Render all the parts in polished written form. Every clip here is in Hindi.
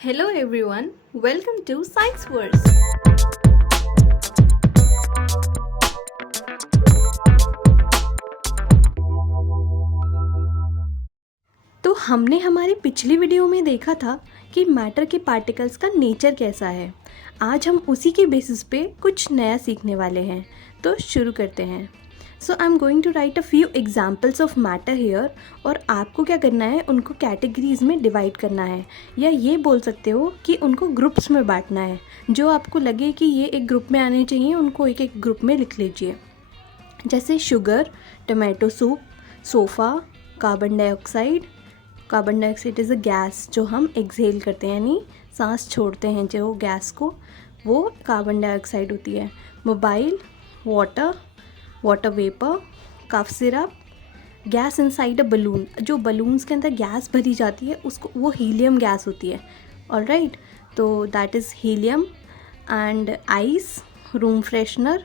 Hello everyone, welcome to Science Verse. तो हमने हमारी पिछली वीडियो में देखा था कि मैटर के पार्टिकल्स का नेचर कैसा है। आज हम उसी के बेसिस पे कुछ नया सीखने वाले हैं। तो शुरू करते हैं। So I am going to write a few examples of matter here और आपको क्या करना है, उनको कैटेगरीज में डिवाइड करना है, या ये बोल सकते हो कि उनको ग्रुप्स में बांटना है। जो आपको लगे कि ये एक ग्रुप में आने चाहिए उनको एक एक ग्रुप में लिख लीजिए। जैसे sugar, tomato soup, sofa, carbon dioxide. Carbon dioxide is a gas जो हम एक्सहेल करते हैं, यानी सांस छोड़ते हैं जो गैस को, वो कार्बन डाइऑक्साइड होती है। Mobile, water, water vapour, cough syrup, gas inside a balloon, जो बलून्स के अंदर गैस भरी जाती है उसको, वो हीलियम गैस होती है। ऑलराइट, तो that is helium. And ice, room freshener,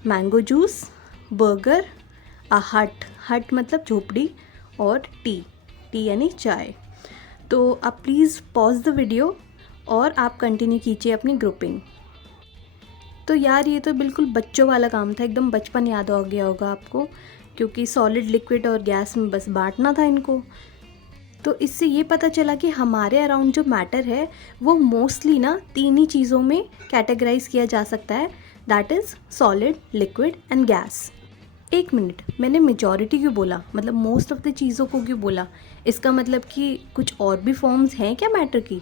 mango juice, burger, a hut मतलब झोपड़ी, और टी यानी चाय। तो अब प्लीज़ पॉज द वीडियो और आप कंटिन्यू कीजिए अपनी ग्रुपिंग। तो यार ये तो बिल्कुल बच्चों वाला काम था, एकदम बचपन याद हो गया होगा आपको, क्योंकि सॉलिड, लिक्विड और गैस में बस बांटना था इनको। तो इससे ये पता चला कि हमारे अराउंड जो मैटर है वो मोस्टली ना तीन ही चीज़ों में कैटेगराइज किया जा सकता है, that is solid, liquid and gas. एक मिनट, मैंने मेजॉरिटी क्यों बोला, मतलब मोस्ट ऑफ द चीज़ों को क्यों बोला? इसका मतलब कि कुछ और भी फॉर्म्स हैं क्या मैटर की?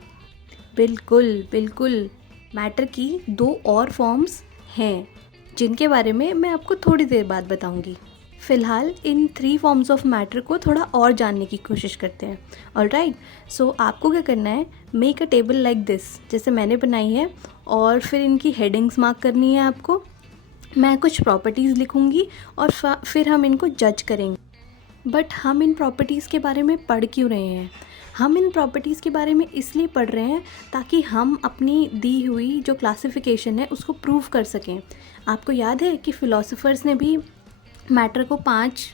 बिल्कुल, मैटर की दो और फॉर्म्स हैं जिनके बारे में मैं आपको थोड़ी देर बाद बताऊंगी। फ़िलहाल इन 3 फॉर्म्स ऑफ मैटर को थोड़ा और जानने की कोशिश करते हैं। ऑलराइट, सो आपको क्या करना है, make a table like this, जैसे मैंने बनाई है, और फिर इनकी हेडिंग्स मार्क करनी है आपको। मैं कुछ प्रॉपर्टीज़ लिखूंगी और फिर हम इनको जज करेंगे। बट हम इन प्रॉपर्टीज़ के बारे में पढ़ क्यों रहे हैं? हम इन प्रॉपर्टीज़ के बारे में इसलिए पढ़ रहे हैं ताकि हम अपनी दी हुई जो क्लासिफिकेशन है उसको प्रूव कर सकें। आपको याद है कि फ़िलासफ़र्स ने भी मैटर को 5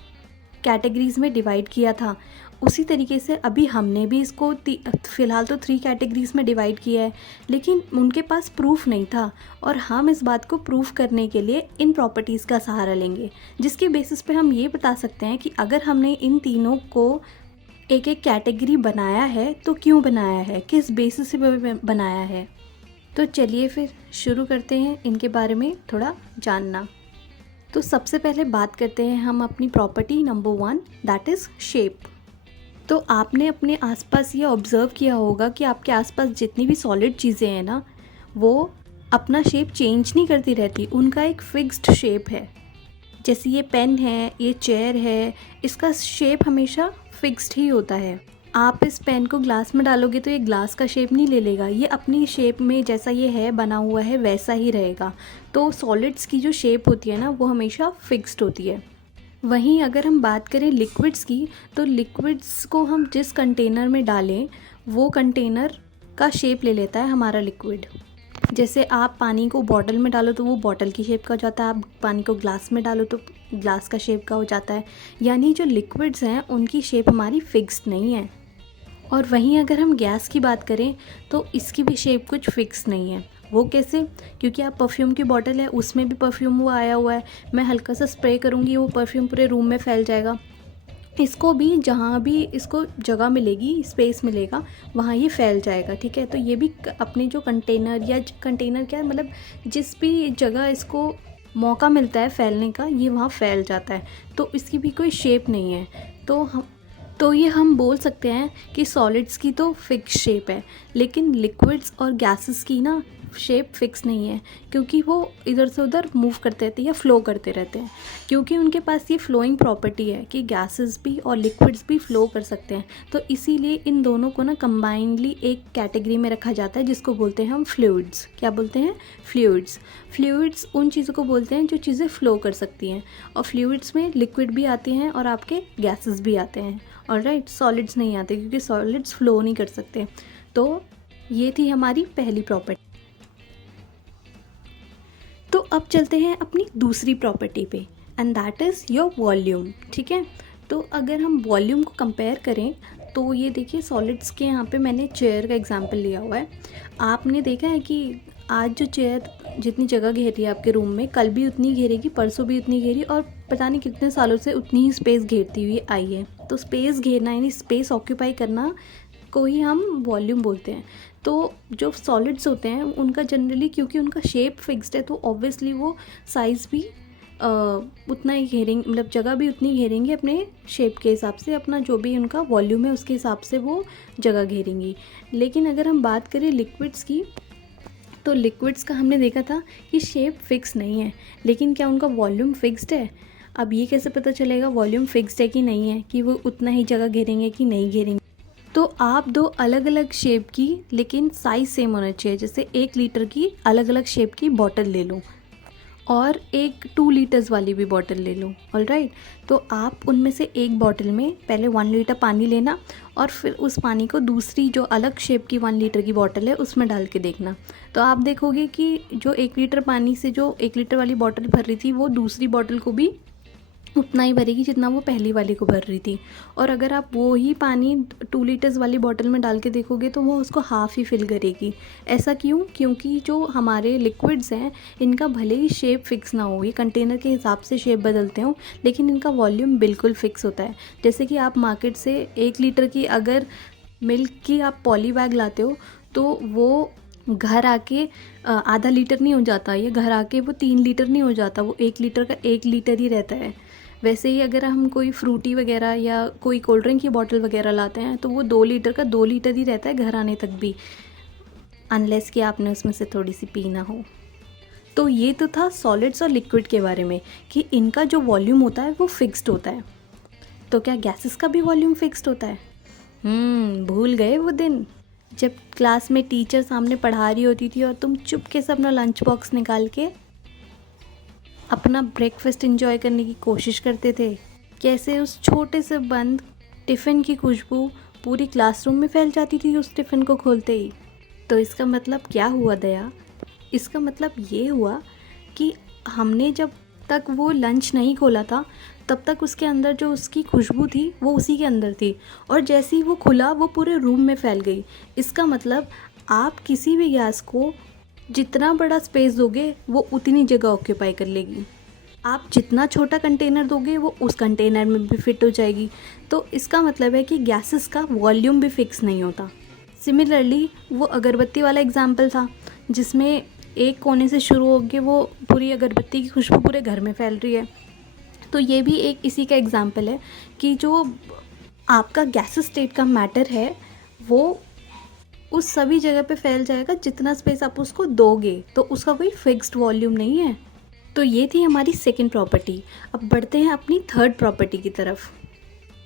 कैटेगरीज़ में डिवाइड किया था। उसी तरीके से अभी हमने भी इसको फ़िलहाल तो 3 कैटेगरीज़ में डिवाइड किया है, लेकिन उनके पास प्रूफ नहीं था, और हम इस बात को प्रूफ करने के लिए इन प्रॉपर्टीज़ का सहारा लेंगे, जिसके बेसिस पे हम ये बता सकते हैं कि अगर हमने इन तीनों को एक एक कैटेगरी बनाया है तो क्यों बनाया है, किस बेसिस से बनाया है। तो चलिए फिर शुरू करते हैं इनके बारे में थोड़ा जानना। तो सबसे पहले बात करते हैं हम अपनी property number 1, that is shape. तो आपने अपने आसपास ये ऑब्ज़र्व किया होगा कि आपके आसपास जितनी भी सॉलिड चीज़ें हैं ना, वो अपना शेप चेंज नहीं करती रहती, उनका एक फिक्स्ड शेप है। जैसे ये पेन है, ये चेयर है, इसका शेप हमेशा फिक्स्ड ही होता है। आप इस पेन को ग्लास में डालोगे तो ये ग्लास का शेप नहीं ले लेगा, ये अपनी शेप में जैसा ये है बना हुआ है वैसा ही रहेगा। तो सॉलिड्स की जो शेप होती है ना वो हमेशा फिक्स्ड होती है। वहीं अगर हम बात करें लिक्विड्स की, तो लिक्विड्स को हम जिस कंटेनर में डालें वो कंटेनर का शेप ले लेता है हमारा लिक्विड। जैसे आप पानी को बॉटल में डालो तो वो बॉटल की शेप का हो जाता है, आप पानी को ग्लास में डालो तो ग्लास का शेप का हो जाता है। यानी जो लिक्विड्स हैं उनकी शेप हमारी फिक्स्ड नहीं है। और वहीं अगर हम गैस की बात करें तो इसकी भी शेप कुछ फिक्स नहीं है। वो कैसे? क्योंकि आप परफ्यूम की बॉटल है, उसमें भी परफ्यूम वो आया हुआ है, मैं हल्का सा स्प्रे करूँगी वो परफ्यूम पूरे रूम में फैल जाएगा। इसको भी जहाँ भी इसको जगह मिलेगी, स्पेस मिलेगा, वहाँ ये फैल जाएगा। ठीक है, तो ये भी अपने जो कंटेनर, या कंटेनर क्या मतलब जिस भी जगह इसको मौका मिलता है फैलने का, ये वहाँ फैल जाता है। तो इसकी भी कोई शेप नहीं है। तो ये हम बोल सकते हैं कि सॉलिड्स की तो फिक्स शेप है, लेकिन लिक्विड्स और गैसेस की ना शेप फिक्स नहीं है, क्योंकि वो इधर से उधर मूव करते रहते हैं या फ्लो करते रहते हैं। क्योंकि उनके पास ये फ्लोइंग प्रॉपर्टी है कि गैसेस भी और लिक्विड्स भी फ्लो कर सकते हैं, तो इसीलिए इन दोनों को ना कंबाइंडली एक कैटेगरी में रखा जाता है जिसको बोलते हैं हम फ्लूइड्स। क्या बोलते हैं? फ्लूइड्स उन चीज़ों को बोलते हैं जो चीज़ें फ़्लो कर सकती हैं, और फ्लूइड्स में लिक्विड भी आते हैं और आपके गैसेस भी आते हैं। ऑलराइट, सॉलिड्स नहीं आते क्योंकि सॉलिड्स फ्लो नहीं कर सकते। तो ये थी हमारी पहली प्रॉपर्टी। तो अब चलते हैं अपनी दूसरी प्रॉपर्टी पे, and that is your volume. ठीक है, तो अगर हम वॉल्यूम को कंपेयर करें तो ये देखिए सॉलिड्स के यहाँ पे मैंने चेयर का एग्जांपल लिया हुआ है। आपने देखा है कि आज जो चेयर जितनी जगह घेर रही है आपके रूम में, कल भी उतनी घेरेगी, परसों भी उतनी घेरी, और पता नहीं कितने सालों से उतनी ही स्पेस घेरती हुई आई है। तो स्पेस घेरना यानी स्पेस ऑक्यूपाई करना को ही हम वॉल्यूम बोलते हैं। तो जो सॉलिड्स होते हैं उनका जनरली, क्योंकि उनका शेप फिक्स्ड है, तो ऑब्वियसली वो साइज़ भी उतना ही घेरेंगे, मतलब जगह भी उतनी घेरेंगे अपने शेप के हिसाब से, अपना जो भी उनका वॉल्यूम है उसके हिसाब से वो जगह घेरेंगी। लेकिन अगर हम बात करें लिक्विड्स की, तो लिक्विड्स का हमने देखा था कि शेप फिक्स नहीं है, लेकिन क्या उनका वॉल्यूम फिक्स्ड है? अब ये कैसे पता चलेगा वॉल्यूम फिक्स्ड है कि नहीं है, कि वो उतना ही जगह घेरेंगे कि नहीं घेरेंगे? तो आप दो अलग अलग शेप की लेकिन साइज़ सेम होना चाहिए, जैसे 1 लीटर की अलग अलग शेप की बॉटल ले लो और एक 2 लीटर्स वाली भी बॉटल ले लो, ऑलराइट। तो आप उनमें से एक बॉटल में पहले 1 लीटर पानी लेना और फिर उस पानी को दूसरी जो अलग शेप की 1 लीटर की बॉटल है उसमें डाल के देखना। तो आप देखोगे कि जो 1 लीटर पानी से जो 1 लीटर वाली बॉटल भर रही थी, वो दूसरी बॉटल को भी उतना ही भरेगी जितना वो पहली वाली को भर रही थी। और अगर आप वो ही पानी 2 लीटर्स वाली बॉटल में डाल के देखोगे तो वो उसको हाफ़ ही फिल करेगी। ऐसा क्यों? क्योंकि जो हमारे लिक्विड्स हैं इनका भले ही शेप फिक्स ना हो, ये कंटेनर के हिसाब से शेप बदलते हो, लेकिन इनका वॉल्यूम बिल्कुल फिक्स होता है। जैसे कि आप मार्केट से 1 लीटर की अगर मिल्क की आप पॉली बैग लाते हो, तो वो घर आके आधा लीटर नहीं हो जाता, या घर आके वो 3 लीटर नहीं हो जाता, वो 1 लीटर का 1 लीटर ही रहता है। वैसे ही अगर हम कोई फ्रूटी वगैरह या कोई कोल्ड ड्रिंक की बॉटल वगैरह लाते हैं, तो वो 2 लीटर का 2 लीटर ही रहता है घर आने तक भी, अनलेस कि आपने उसमें से थोड़ी सी पी ना हो। तो ये तो था सॉलिड्स और लिक्विड के बारे में, कि इनका जो वॉल्यूम होता है वो फिक्स्ड होता है। तो क्या गैसेस का भी वॉल्यूम फिक्स्ड होता है? भूल गए वो दिन जब क्लास में टीचर सामने पढ़ा रही होती थी और तुम चुपके से अपना लंच बॉक्स निकाल के अपना ब्रेकफास्ट एंजॉय करने की कोशिश करते थे? कैसे उस छोटे से बंद टिफ़िन की खुशबू पूरी क्लासरूम में फैल जाती थी उस टिफ़िन को खोलते ही। तो इसका मतलब क्या हुआ दया? इसका मतलब ये हुआ कि हमने जब तक वो लंच नहीं खोला था, तब तक उसके अंदर जो उसकी खुशबू थी वो उसी के अंदर थी, और जैसे ही वो खुला वो पूरे रूम में फैल गई। इसका मतलब आप किसी भी गैस को जितना बड़ा स्पेस दोगे वो उतनी जगह ऑक्यूपाई कर लेगी। आप जितना छोटा कंटेनर दोगे वो उस कंटेनर में भी फिट हो जाएगी। तो इसका मतलब है कि गैसेस का वॉल्यूम भी फिक्स नहीं होता। सिमिलरली वो अगरबत्ती वाला एग्जाम्पल था, जिसमें एक कोने से शुरू होकर वो पूरी अगरबत्ती की खुशबू पूरे घर में फैल रही है। तो ये भी एक इसी का एग्जाम्पल है कि जो आपका गैस स्टेट का मैटर है वो उस सभी जगह पे फैल जाएगा जितना स्पेस आप उसको दोगे, तो उसका कोई फिक्स्ड वॉल्यूम नहीं है। तो ये थी हमारी सेकंड प्रॉपर्टी। अब बढ़ते हैं अपनी थर्ड प्रॉपर्टी की तरफ,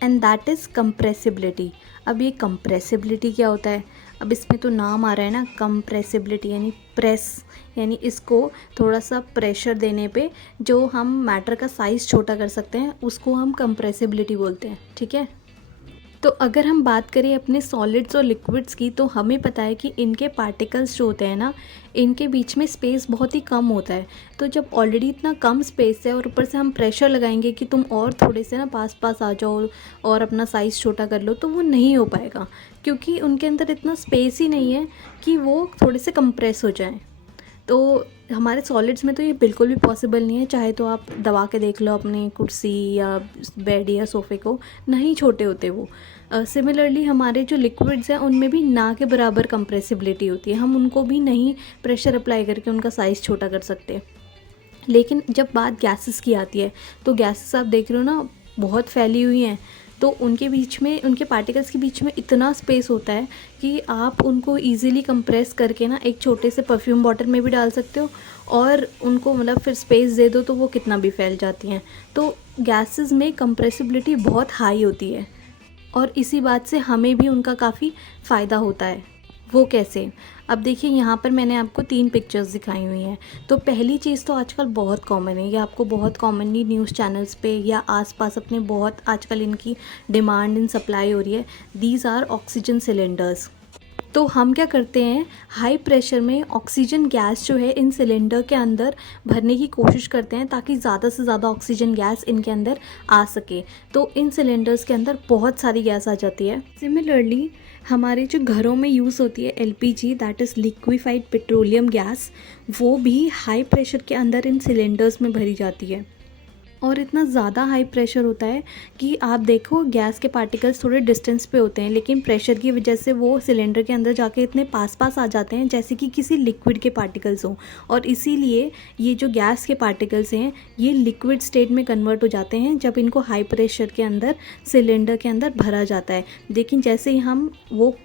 एंड दैट इज़ कंप्रेसिबिलिटी। अब ये कंप्रेसिबिलिटी क्या होता है? अब इसमें तो नाम आ रहा है ना, कंप्रेसिबिलिटी यानी प्रेस, यानी इसको थोड़ा सा प्रेशर देने पे जो हम मैटर का साइज़ छोटा कर सकते हैं उसको हम कंप्रेसिबिलिटी बोलते हैं, ठीक है। तो अगर हम बात करें अपने सॉलिड्स और लिक्विड्स की, तो हमें पता है कि इनके पार्टिकल्स जो होते हैं ना, इनके बीच में स्पेस बहुत ही कम होता है। तो जब ऑलरेडी इतना कम स्पेस है और ऊपर से हम प्रेशर लगाएंगे कि तुम और थोड़े से ना पास पास आ जाओ और अपना साइज़ छोटा कर लो, तो वो नहीं हो पाएगा, क्योंकि उनके अंदर इतना स्पेस ही नहीं है कि वो थोड़े से कंप्रेस हो जाएं। तो हमारे सॉलिड्स में तो ये बिल्कुल भी पॉसिबल नहीं है। चाहे तो आप दबा के देख लो अपनी कुर्सी या बेड या सोफ़े को, नहीं छोटे होते वो। सिमिलरली हमारे जो लिक्विड्स हैं उनमें भी ना के बराबर कंप्रेसिबिलिटी होती है, हम उनको भी नहीं प्रेशर अप्लाई करके उनका साइज़ छोटा कर सकते। लेकिन जब बात गैसेस की आती है, तो गैसेस आप देख रहे हो ना बहुत फैली हुई हैं, तो उनके बीच में, उनके पार्टिकल्स के बीच में इतना स्पेस होता है कि आप उनको इजीली कंप्रेस करके ना एक छोटे से परफ्यूम बॉटल में भी डाल सकते हो, और उनको मतलब फिर स्पेस दे दो तो वो कितना भी फैल जाती हैं। तो गैसेस में कंप्रेसिबिलिटी बहुत हाई होती है, और इसी बात से हमें भी उनका काफ़ी फ़ायदा होता है। वो कैसे? अब देखिए यहाँ पर मैंने आपको 3 पिक्चर्स दिखाई हुई हैं। तो पहली चीज़ तो आजकल बहुत कॉमन है, ये आपको बहुत कॉमनली न्यूज़ चैनल्स पे या आसपास अपने बहुत आजकल इनकी डिमांड इन सप्लाई हो रही है। These are oxygen cylinders. तो हम क्या करते हैं, हाई प्रेशर में ऑक्सीजन गैस जो है इन सिलेंडर के अंदर भरने की कोशिश करते हैं ताकि ज़्यादा से ज़्यादा ऑक्सीजन गैस इनके अंदर आ सके। तो इन सिलेंडर्स के अंदर बहुत सारी गैस आ जाती है। सिमिलरली हमारे जो घरों में यूज़ होती है LPG, that is liquefied petroleum gas, वो भी हाई प्रेशर के अंदर इन सिलेंडर्स में भरी जाती है। और इतना ज़्यादा हाई प्रेशर होता है कि आप देखो गैस के पार्टिकल्स थोड़े डिस्टेंस पे होते हैं, लेकिन प्रेशर की वजह से वो सिलेंडर के अंदर जाके इतने पास पास आ जाते हैं जैसे कि किसी लिक्विड के पार्टिकल्स हों। और इसीलिए ये जो गैस के पार्टिकल्स हैं ये लिक्विड स्टेट में कन्वर्ट हो जाते हैं जब इनको हाई प्रेशर के अंदर सिलेंडर के अंदर भरा जाता है। लेकिन जैसे ही हम वो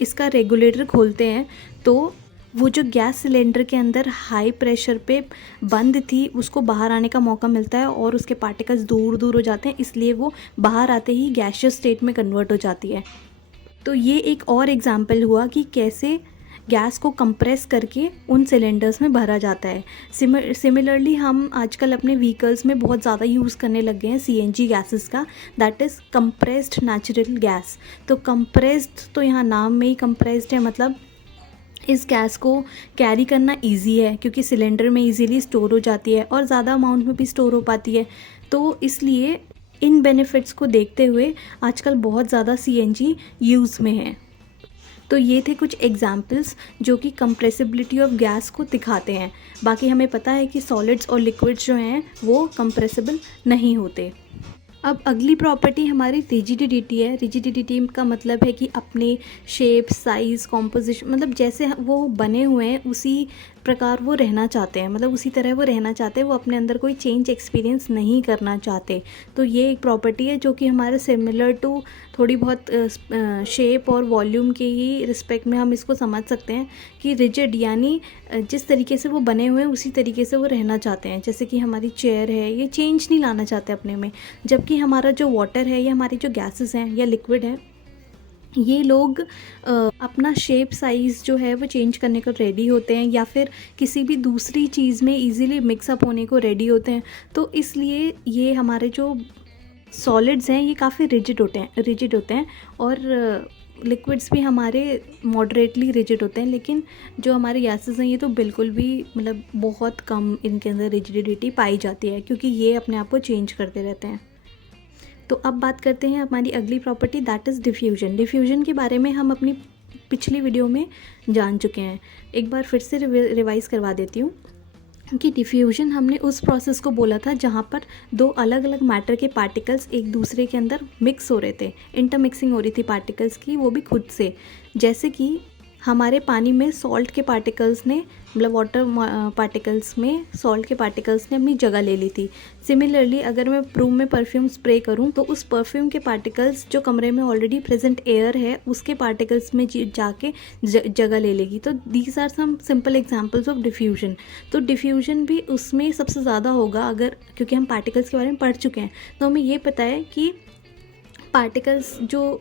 इसका रेगुलेटर खोलते हैं तो वो जो गैस सिलेंडर के अंदर हाई प्रेशर पे बंद थी उसको बाहर आने का मौका मिलता है और उसके पार्टिकल्स दूर दूर हो जाते हैं, इसलिए वो बाहर आते ही गैसियस स्टेट में कन्वर्ट हो जाती है। तो ये एक और एग्जांपल हुआ कि कैसे गैस को कंप्रेस करके उन सिलेंडर्स में भरा जाता है। सिमिलरली हम आजकल अपने व्हीकल्स में बहुत ज़्यादा यूज़ करने लग गए हैं सीएनजी गैसेस का, that is compressed natural gas. तो कंप्रेस्ड तो यहाँ नाम में ही कंप्रेस्ड है, मतलब इस गैस को कैरी करना इजी है क्योंकि सिलेंडर में इजीली स्टोर हो जाती है और ज़्यादा अमाउंट में भी स्टोर हो पाती है। तो इसलिए इन बेनिफिट्स को देखते हुए आजकल बहुत ज़्यादा सीएनजी यूज़ में है। तो ये थे कुछ एग्जाम्पल्स जो कि कंप्रेसिबिलिटी ऑफ गैस को दिखाते हैं। बाकी हमें पता है कि सॉलिड्स और लिक्विड्स जो हैं वो कंप्रेसिबल नहीं होते। अब अगली प्रॉपर्टी हमारी रिजिडिटी है। रिजिडिटी का मतलब है कि अपने शेप, साइज़, कॉम्पोजिशन, मतलब जैसे वो बने हुए हैं उसी प्रकार वो रहना चाहते हैं, मतलब उसी तरह वो रहना चाहते हैं, वो अपने अंदर कोई चेंज एक्सपीरियंस नहीं करना चाहते। तो ये एक प्रॉपर्टी है जो कि हमारे सिमिलर टू थोड़ी बहुत शेप और वॉल्यूम के ही रिस्पेक्ट में हम इसको समझ सकते हैं कि रिजिड यानी जिस तरीके से वो बने हुए हैं उसी तरीके से वो रहना चाहते हैं। जैसे कि हमारी चेयर है, ये चेंज नहीं लाना चाहते अपने में, जबकि हमारा जो वाटर है या हमारी जो गैसेस हैं या लिक्विड है ये लोग अपना शेप, साइज़ जो है वो चेंज करने को रेडी होते हैं या फिर किसी भी दूसरी चीज़ में इजीली मिक्सअप होने को रेडी होते हैं। तो इसलिए ये हमारे जो सॉलिड्स हैं ये काफ़ी रिजिड होते हैं और लिक्विड्स भी हमारे मॉडरेटली रिजिड होते हैं। लेकिन जो हमारे गैसेस हैं ये तो बिल्कुल भी, मतलब बहुत कम इनके अंदर रिजिडिटी पाई जाती है क्योंकि ये अपने आप को चेंज करते रहते हैं। तो अब बात करते हैं हमारी अगली property, that is diffusion. Diffusion के बारे में हम अपनी पिछली वीडियो में जान चुके हैं, एक बार फिर से रिवाइज़ करवा देती हूँ कि डिफ्यूजन हमने उस प्रोसेस को बोला था जहाँ पर दो अलग अलग मैटर के पार्टिकल्स एक दूसरे के अंदर मिक्स हो रहे थे, इंटरमिक्सिंग हो रही थी पार्टिकल्स की, वो भी खुद से। जैसे कि हमारे पानी में सॉल्ट के पार्टिकल्स ने, मतलब वाटर पार्टिकल्स में सॉल्ट के पार्टिकल्स ने अपनी जगह ले ली थी। सिमिलरली अगर मैं रूम में परफ्यूम स्प्रे करूं तो उस परफ्यूम के पार्टिकल्स जो कमरे में ऑलरेडी प्रेजेंट एयर है उसके पार्टिकल्स में जाके जगह ले लेगी। तो these are some simple examples of diffusion. तो डिफ्यूजन भी उसमें सबसे ज़्यादा होगा, अगर क्योंकि हम पार्टिकल्स के बारे में पढ़ चुके हैं तो हमें ये पता है कि पार्टिकल्स जो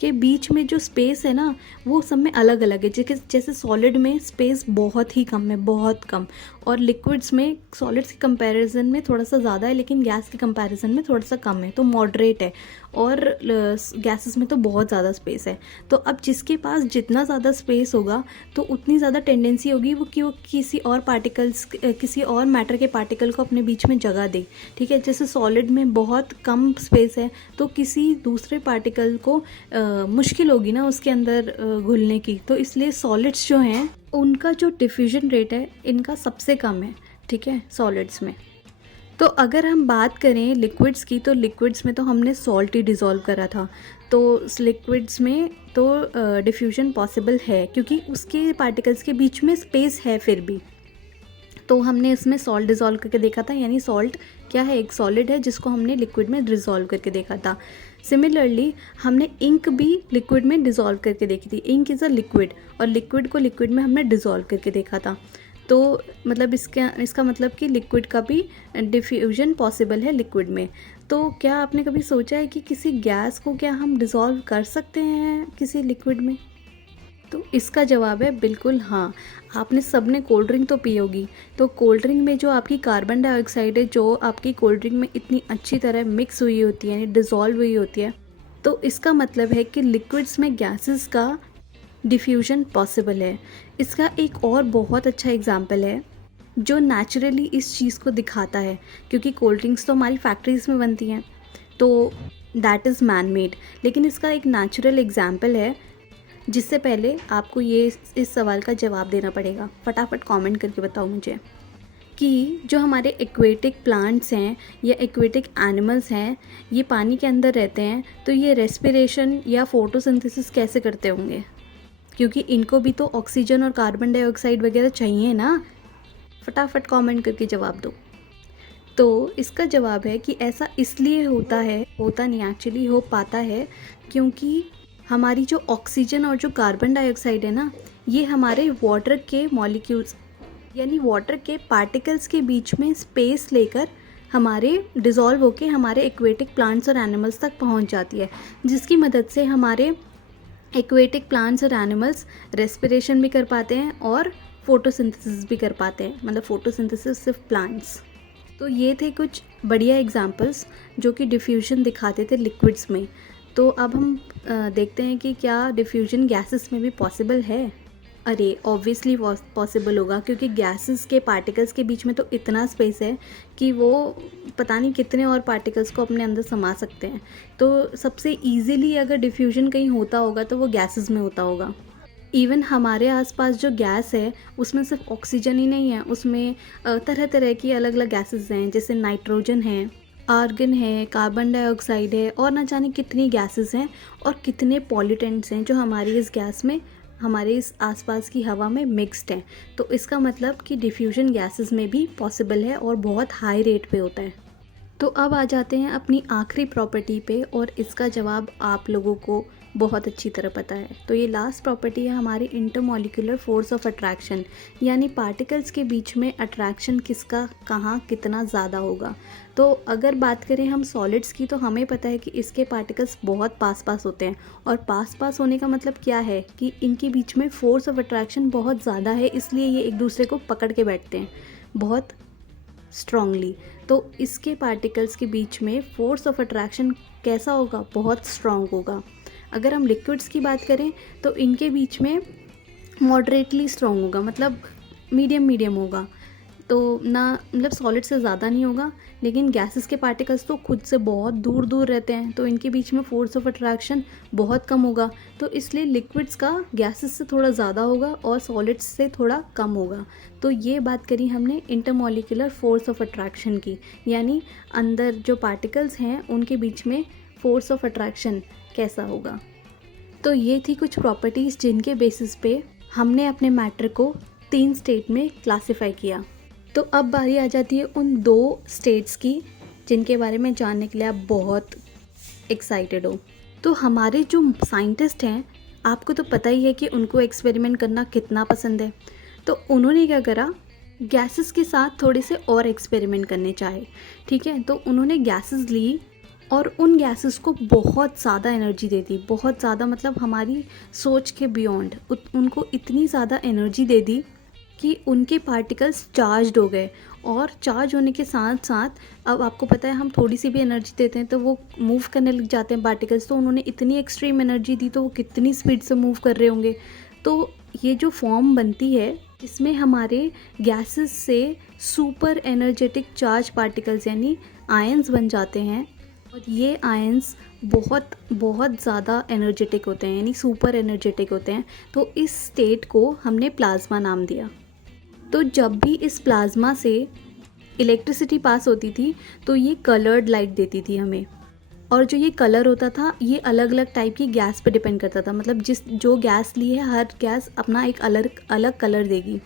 के बीच में जो स्पेस है ना वो सब में अलग अलग है। जैसे सॉलिड में स्पेस बहुत ही कम है, बहुत कम, और लिक्विड्स में सॉलिड्स के कंपैरिजन में थोड़ा सा ज़्यादा है लेकिन गैस के कंपैरिजन में थोड़ा सा कम है, तो मॉडरेट है। और गैसेस में तो बहुत ज़्यादा स्पेस है। तो अब जिसके पास जितना ज़्यादा स्पेस होगा तो उतनी ज़्यादा टेंडेंसी होगी कि वो किसी और पार्टिकल्स, किसी और मैटर के पार्टिकल को अपने बीच में जगह दे। ठीक है, जैसे सॉलिड में बहुत कम स्पेस है तो किसी दूसरे पार्टिकल को मुश्किल होगी ना उसके अंदर घुलने की। तो इसलिए सॉलिड्स जो हैं उनका जो डिफ्यूजन रेट है इनका सबसे कम है। ठीक है, सॉलिड्स में। तो अगर हम बात करें लिक्विड्स की, तो लिक्विड्स में तो हमने सॉल्ट ही डिज़ोल्व करा था, तो लिक्विड्स में तो डिफ्यूजन पॉसिबल है क्योंकि उसके पार्टिकल्स के बीच में स्पेस है फिर भी। तो हमने इसमें सॉल्ट डिज़ोल्व करके देखा था, यानी सॉल्ट क्या है, एक सॉलिड है जिसको हमने लिक्विड में डिज़ोल्व करके देखा था। सिमिलरली हमने इंक भी लिक्विड में डिज़ोल्व करके देखी थी। इंक इज़ अ लिक्विड और लिक्विड को लिक्विड में हमने डिज़ोल्व करके देखा था। तो मतलब इसका मतलब कि लिक्विड का भी डिफ्यूजन पॉसिबल है लिक्विड में। तो क्या आपने कभी सोचा है कि किसी गैस को क्या हम डिज़ोल्व कर सकते हैं किसी लिक्विड में? तो इसका जवाब है बिल्कुल हाँ। आपने सबने कोल्ड ड्रिंक तो पी होगी, तो कोल्ड ड्रिंक में जो आपकी कार्बन डाइऑक्साइड है जो आपकी कोल्ड ड्रिंक में इतनी अच्छी तरह मिक्स हुई होती है, यानी डिज़ोल्व हुई होती है, तो इसका मतलब है कि लिक्विड्स में गैसेस का डिफ्यूजन पॉसिबल है। इसका एक और बहुत अच्छा एग्जाम्पल है जो नेचुरली इस चीज़ को दिखाता है, क्योंकि कोल्ड ड्रिंक्स तो हमारी फैक्ट्रीज़ में बनती हैं, तो दैट इज़ मैन मेड। लेकिन इसका एक नेचुरल एग्जाम्पल है, जिससे पहले आपको ये इस सवाल का जवाब देना पड़ेगा। फटाफट कमेंट करके बताओ मुझे कि जो हमारे एक्वेटिक प्लांट्स हैं या एक्वेटिक एनिमल्स हैं, ये पानी के अंदर रहते हैं, तो ये रेस्पिरेशन या फोटोसिंथेसिस कैसे करते होंगे? क्योंकि इनको भी तो ऑक्सीजन और कार्बन डाइऑक्साइड वगैरह चाहिए ना। फटाफट कमेंट करके जवाब दो। तो इसका जवाब है कि ऐसा इसलिए होता है, होता नहीं एक्चुअली, हो पाता है क्योंकि हमारी जो ऑक्सीजन और जो कार्बन डाइऑक्साइड है ना, ये हमारे वाटर के मॉलिक्यूल्स यानी वाटर के पार्टिकल्स के बीच में स्पेस लेकर हमारे डिज़ोल्व होके हमारे एक्वेटिक प्लांट्स और एनिमल्स तक पहुंच जाती है, जिसकी मदद से हमारे एक्वेटिक प्लांट्स और एनिमल्स रेस्पिरेशन भी कर पाते हैं और फोटोसिंथेसिस भी कर पाते हैं। मतलब फोटोसिंथेसिस सिर्फ प्लांट्स। तो ये थे कुछ बढ़िया एग्जांपल्स जो कि डिफ्यूजन दिखाते थे लिक्विड्स में। तो अब हम देखते हैं कि क्या डिफ्यूजन गैसेस में भी पॉसिबल है। अरे ऑब्वियसली पॉसिबल होगा, क्योंकि गैसेस के पार्टिकल्स के बीच में तो इतना स्पेस है कि वो पता नहीं कितने और पार्टिकल्स को अपने अंदर समा सकते हैं। तो सबसे इजीली अगर डिफ्यूजन कहीं होता होगा तो वो गैसेस में होता होगा। इवन हमारे आसपास जो गैस है उसमें सिर्फ ऑक्सीजन ही नहीं है, उसमें तरह तरह की अलग अलग गैसेस हैं, जैसे नाइट्रोजन है, आर्गन है, कार्बन डाइऑक्साइड है, और ना जाने कितनी गैसेस हैं और कितने पॉल्यूटेंट्स हैं जो हमारी इस गैस में, हमारे इस आसपास की हवा में मिक्स्ड हैं। तो इसका मतलब कि डिफ्यूजन गैसेस में भी पॉसिबल है और बहुत हाई रेट पे होता है। तो अब आ जाते हैं अपनी आखिरी प्रॉपर्टी पे, और इसका जवाब आप लोगों को बहुत अच्छी तरह पता है। तो ये लास्ट प्रॉपर्टी है हमारी इंटरमॉलिक्यूलर फोर्स ऑफ अट्रैक्शन, यानी पार्टिकल्स के बीच में अट्रैक्शन किसका कहाँ कितना ज़्यादा होगा। तो अगर बात करें हम सॉलिड्स की, तो हमें पता है कि इसके पार्टिकल्स बहुत पास पास होते हैं, और पास पास होने का मतलब क्या है कि इनके बीच में फोर्स ऑफ अट्रैक्शन बहुत ज़्यादा है, इसलिए ये एक दूसरे को पकड़ के बैठते हैं बहुत स्ट्रांगली। तो इसके पार्टिकल्स के बीच में फोर्स ऑफ अट्रैक्शन कैसा होगा? बहुत स्ट्रांग होगा। अगर हम लिक्विड्स की बात करें तो इनके बीच में मॉडरेटली स्ट्रांग होगा, मतलब मीडियम मीडियम होगा। तो ना मतलब सॉलिड से ज़्यादा नहीं होगा, लेकिन गैसेस के पार्टिकल्स तो खुद से बहुत दूर दूर रहते हैं, तो इनके बीच में फोर्स ऑफ अट्रैक्शन बहुत कम होगा। तो इसलिए लिक्विड्स का गैसेस से थोड़ा ज़्यादा होगा और सॉलिड्स से थोड़ा कम होगा। तो ये बात करी हमने इंटरमॉलिक्यूलर फोर्स ऑफ अट्रैक्शन की, यानी अंदर जो पार्टिकल्स हैं उनके बीच में फोर्स ऑफ अट्रैक्शन कैसा होगा। तो ये थी कुछ प्रॉपर्टीज़ जिनके बेसिस पे हमने अपने मैटर को 3 स्टेट में क्लासिफाई किया। तो अब बारी आ जाती है उन 2 स्टेट्स की जिनके बारे में जानने के लिए आप बहुत एक्साइटेड हो। तो हमारे जो साइंटिस्ट हैं, आपको तो पता ही है कि उनको एक्सपेरिमेंट करना कितना पसंद है। तो उन्होंने क्या करा, गैसेस के साथ थोड़े से और एक्सपेरिमेंट करने चाहे। ठीक है, तो उन्होंने गैसेस ली और उन गैसेस को बहुत ज़्यादा एनर्जी दे दी, बहुत ज़्यादा, मतलब हमारी सोच के बियॉन्ड। उनको इतनी ज़्यादा एनर्जी दे दी कि उनके पार्टिकल्स चार्ज्ड हो गए, और चार्ज होने के साथ साथ अब आपको पता है हम थोड़ी सी भी एनर्जी देते हैं तो वो मूव करने लग जाते हैं पार्टिकल्स। तो उन्होंने इतनी एक्सट्रीम एनर्जी दी तो वो कितनी स्पीड से मूव कर रहे होंगे। तो ये जो फॉर्म बनती है जिसमें हमारे गैसेस से सुपर एनर्जेटिक चार्ज पार्टिकल्स यानी आयंस बन जाते हैं, और ये आयंस बहुत बहुत ज़्यादा एनर्जेटिक होते हैं, यानी सुपर एनर्जेटिक होते हैं। तो इस स्टेट को हमने प्लाज्मा नाम दिया। तो जब भी इस प्लाज्मा से इलेक्ट्रिसिटी पास होती थी तो ये कलर्ड लाइट देती थी हमें, और जो ये कलर होता था ये अलग अलग टाइप की गैस पे डिपेंड करता था। मतलब जो गैस ली है हर गैस अपना एक अलग अलग कलर देगी।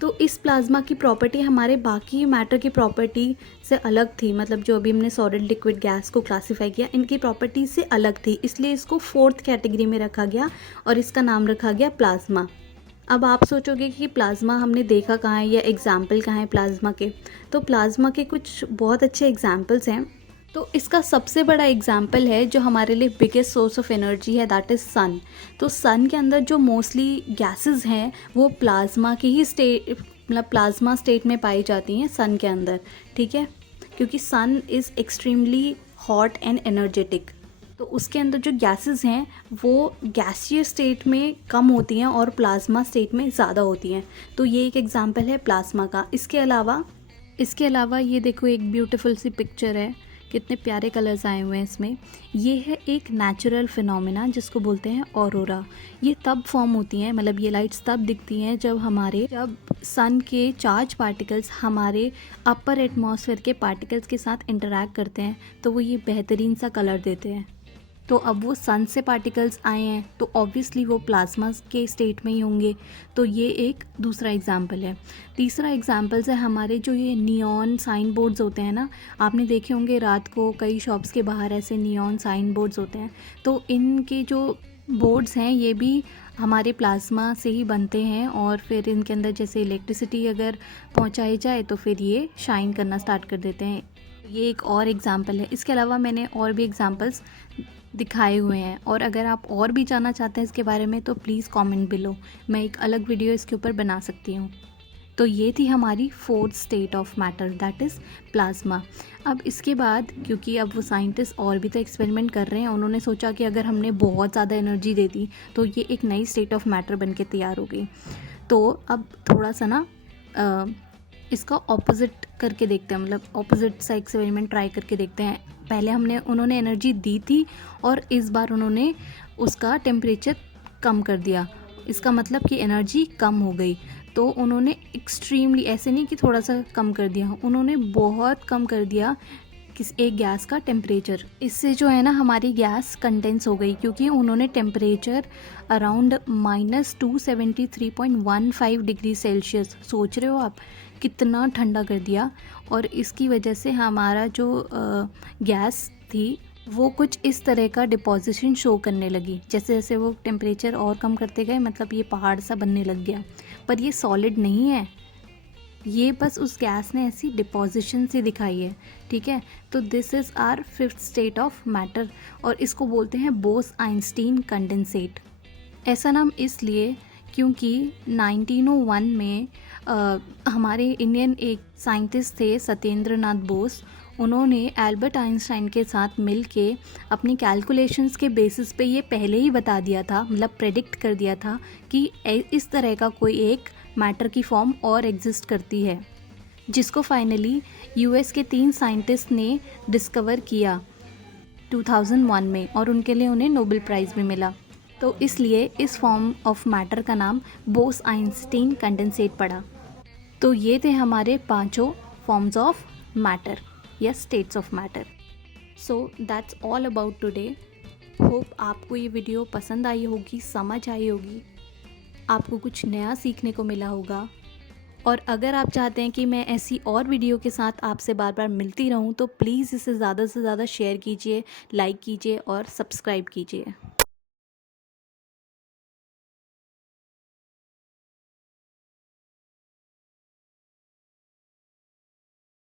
तो इस प्लाज्मा की प्रॉपर्टी हमारे बाकी मैटर की प्रॉपर्टी से अलग थी। मतलब जो अभी हमने सॉलिड लिक्विड गैस को क्लासिफाई किया, इनकी प्रॉपर्टी से अलग थी, इसलिए इसको 4th कैटेगरी में रखा गया और इसका नाम रखा गया प्लाज्मा। अब आप सोचोगे कि प्लाज्मा हमने देखा कहाँ है या एग्जाम्पल कहाँ है प्लाज्मा के। तो प्लाज्मा के कुछ बहुत अच्छे एग्जाम्पल्स हैं। तो इसका सबसे बड़ा एग्जाम्पल है जो हमारे लिए बिगेस्ट सोर्स ऑफ एनर्जी है, दैट इज़ सन। तो सन के अंदर जो मोस्टली गैसेस हैं वो प्लाज्मा की ही स्टेट, मतलब प्लाज्मा स्टेट में पाई जाती हैं सन के अंदर। ठीक है, क्योंकि sun is extremely hot and energetic. तो उसके अंदर जो गैसेस हैं वो गैसियस स्टेट में कम होती हैं और प्लाज्मा स्टेट में ज़्यादा होती हैं। तो ये एक एग्जांपल है प्लाज्मा का। इसके अलावा ये देखो एक ब्यूटीफुल सी पिक्चर है, कितने प्यारे कलर्स आए हुए हैं इसमें। ये है एक नेचुरल फिनोमेना जिसको बोलते हैं ऑरोरा। ये तब फॉर्म होती हैं, मतलब ये लाइट्स तब दिखती हैं जब सन के चार्ज पार्टिकल्स हमारे अपर एटमॉस्फेयर के पार्टिकल्स के साथ इंटरैक्ट करते हैं, तो वो ये बेहतरीन सा कलर देते हैं। तो अब वो सन से पार्टिकल्स आए हैं तो ऑब्वियसली वो प्लाज्मा के स्टेट में ही होंगे। तो ये एक दूसरा एग्जांपल है। तीसरा एग्जांपल्स है हमारे जो ये नियॉन साइन बोर्ड्स होते हैं ना, आपने देखे होंगे रात को कई शॉप्स के बाहर ऐसे नियॉन साइन बोर्ड्स होते हैं। तो इनके जो बोर्ड्स हैं ये भी हमारे प्लाज्मा से ही बनते हैं और फिर इनके अंदर जैसे इलेक्ट्रिसिटी अगर पहुंचाई जाए तो फिर ये शाइन करना स्टार्ट कर देते हैं। ये एक और एग्जांपल है। इसके अलावा मैंने और भी एग्जांपल्स दिखाए हुए हैं, और अगर आप और भी जानना चाहते हैं इसके बारे में तो प्लीज़ कमेंट बिलो, मैं एक अलग वीडियो इसके ऊपर बना सकती हूँ। तो ये थी हमारी fourth state of matter, that is plasma. अब इसके बाद क्योंकि अब वो साइंटिस्ट और भी तो एक्सपेरिमेंट कर रहे हैं, उन्होंने सोचा कि अगर हमने बहुत ज़्यादा एनर्जी दे दी तो ये एक नई स्टेट ऑफ मैटर बन के तैयार हो गई। तो अब थोड़ा सा ना इसका ऑपोजिट करके देखते हैं, मतलब ऑपोजिट सा एक्सपेरिमेंट ट्राई करके देखते हैं। पहले उन्होंने एनर्जी दी थी और इस बार उन्होंने उसका टेम्परेचर कम कर दिया। इसका मतलब कि एनर्जी कम हो गई। तो उन्होंने एक्सट्रीमली, ऐसे नहीं कि थोड़ा सा कम कर दिया, उन्होंने बहुत कम कर दिया एक गैस का टेम्परेचर। इससे जो है ना हमारी गैस कंडेंस हो गई, क्योंकि उन्होंने टेम्परेचर अराउंड -273.15 डिग्री सेल्सियस, सोच रहे हो आप कितना ठंडा कर दिया। और इसकी वजह से हमारा जो गैस थी वो कुछ इस तरह का डिपोजिशन शो करने लगी। जैसे जैसे वो टेम्परेचर और कम करते गए, मतलब ये पहाड़ सा बनने लग गया। पर ये सॉलिड नहीं है, ये बस उस गैस ने ऐसी डिपोजिशन से दिखाई है, ठीक है। तो this is our fifth state of matter और इसको बोलते हैं बोस-आइंस्टीन कंडेंसेट। ऐसा नाम इसलिए क्योंकि 1901 में हमारे इंडियन एक साइंटिस्ट थे सत्येंद्र नाथ बोस। उन्होंने एल्बर्ट आइंस्टाइन के साथ मिल के अपनी कैलकुलेशंस के बेसिस पे ये पहले ही बता दिया था, मतलब प्रेडिक्ट कर दिया था कि इस तरह का कोई एक मैटर की फॉर्म और एग्जिस्ट करती है, जिसको फाइनली यूएस के 3 साइंटिस्ट ने डिस्कवर किया 2001 में, और उनके लिए उन्हें नोबेल प्राइज़ भी मिला। तो इसलिए इस फॉर्म ऑफ मैटर का नाम बोस-आइंस्टीन कंडेंसेट पड़ा। तो ये थे हमारे 5 फॉर्म्स ऑफ मैटर या states of matter. So that's all about today. Hope आपको ये वीडियो पसंद आई होगी, समझ आई होगी, आपको कुछ नया सीखने को मिला होगा। और अगर आप चाहते हैं कि मैं ऐसी और वीडियो के साथ आपसे बार बार मिलती रहूं तो प्लीज़ इसे ज़्यादा से ज़्यादा शेयर कीजिए, लाइक कीजिए और सब्सक्राइब कीजिए।